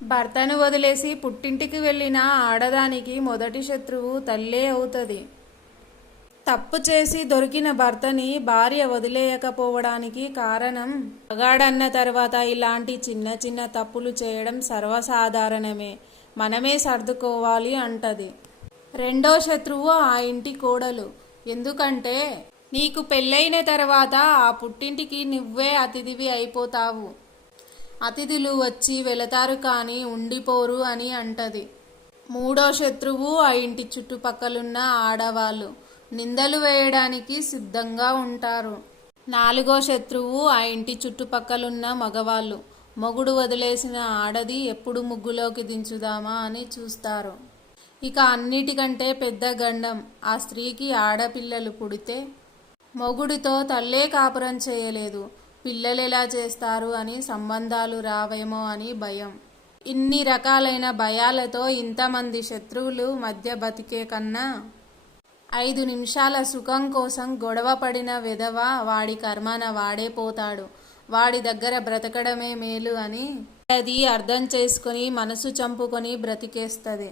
భర్తను వదిలేసి పుట్టింటికి వెళ్ళిన ఆడదానికి మొదటి శత్రువు తల్లే అవుతుంది. తప్పు చేసి దొరికిన భర్తని భార్య వదిలేయకపోవడానికి కారణం మగాడన్న తర్వాత ఇలాంటి చిన్న చిన్న తప్పులు చేయడం సర్వసాధారణమే, మనమే సర్దుకోవాలి అంటది. రెండో శత్రువు ఆ ఇంటి కోడలు. ఎందుకంటే నీకు పెళ్ళైన తర్వాత ఆ పుట్టింటికి నువ్వే అతిథివి అయిపోతావు. అతిథులు వచ్చి వెళతారు కానీ ఉండిపోరు అని అంటది. మూడో శత్రువు ఆ ఇంటి చుట్టుపక్కలున్న ఆడవాళ్ళు, నిందలు వేయడానికి సిద్ధంగా ఉంటారు. నాలుగో శత్రువు ఆ ఇంటి చుట్టుపక్కలున్న మగవాళ్ళు, మొగుడు వదిలేసిన ఆడది ఎప్పుడు ముగ్గులోకి దించుదామా అని చూస్తారు. ఇక అన్నిటికంటే పెద్ద గండం, ఆ స్త్రీకి ఆడపిల్లలు పుడితే మొగుడితో తల్లే కాపురం చేయలేదు, పిల్లలెలా చేస్తారు అని సంబంధాలు రావేమో అని భయం. ఇన్ని రకాలైన భయాలతో ఇంతమంది శత్రువులు మధ్య బతికే కన్నా 5 నిమిషాల సుఖం కోసం గొడవ పడిన వెధవ వాడి కర్మాన వాడే పోతాడు, వాడి దగ్గర బ్రతకడమే మేలు అని అది అర్థం చేసుకొని మనసు చంపుకొని బ్రతికేస్తుంది.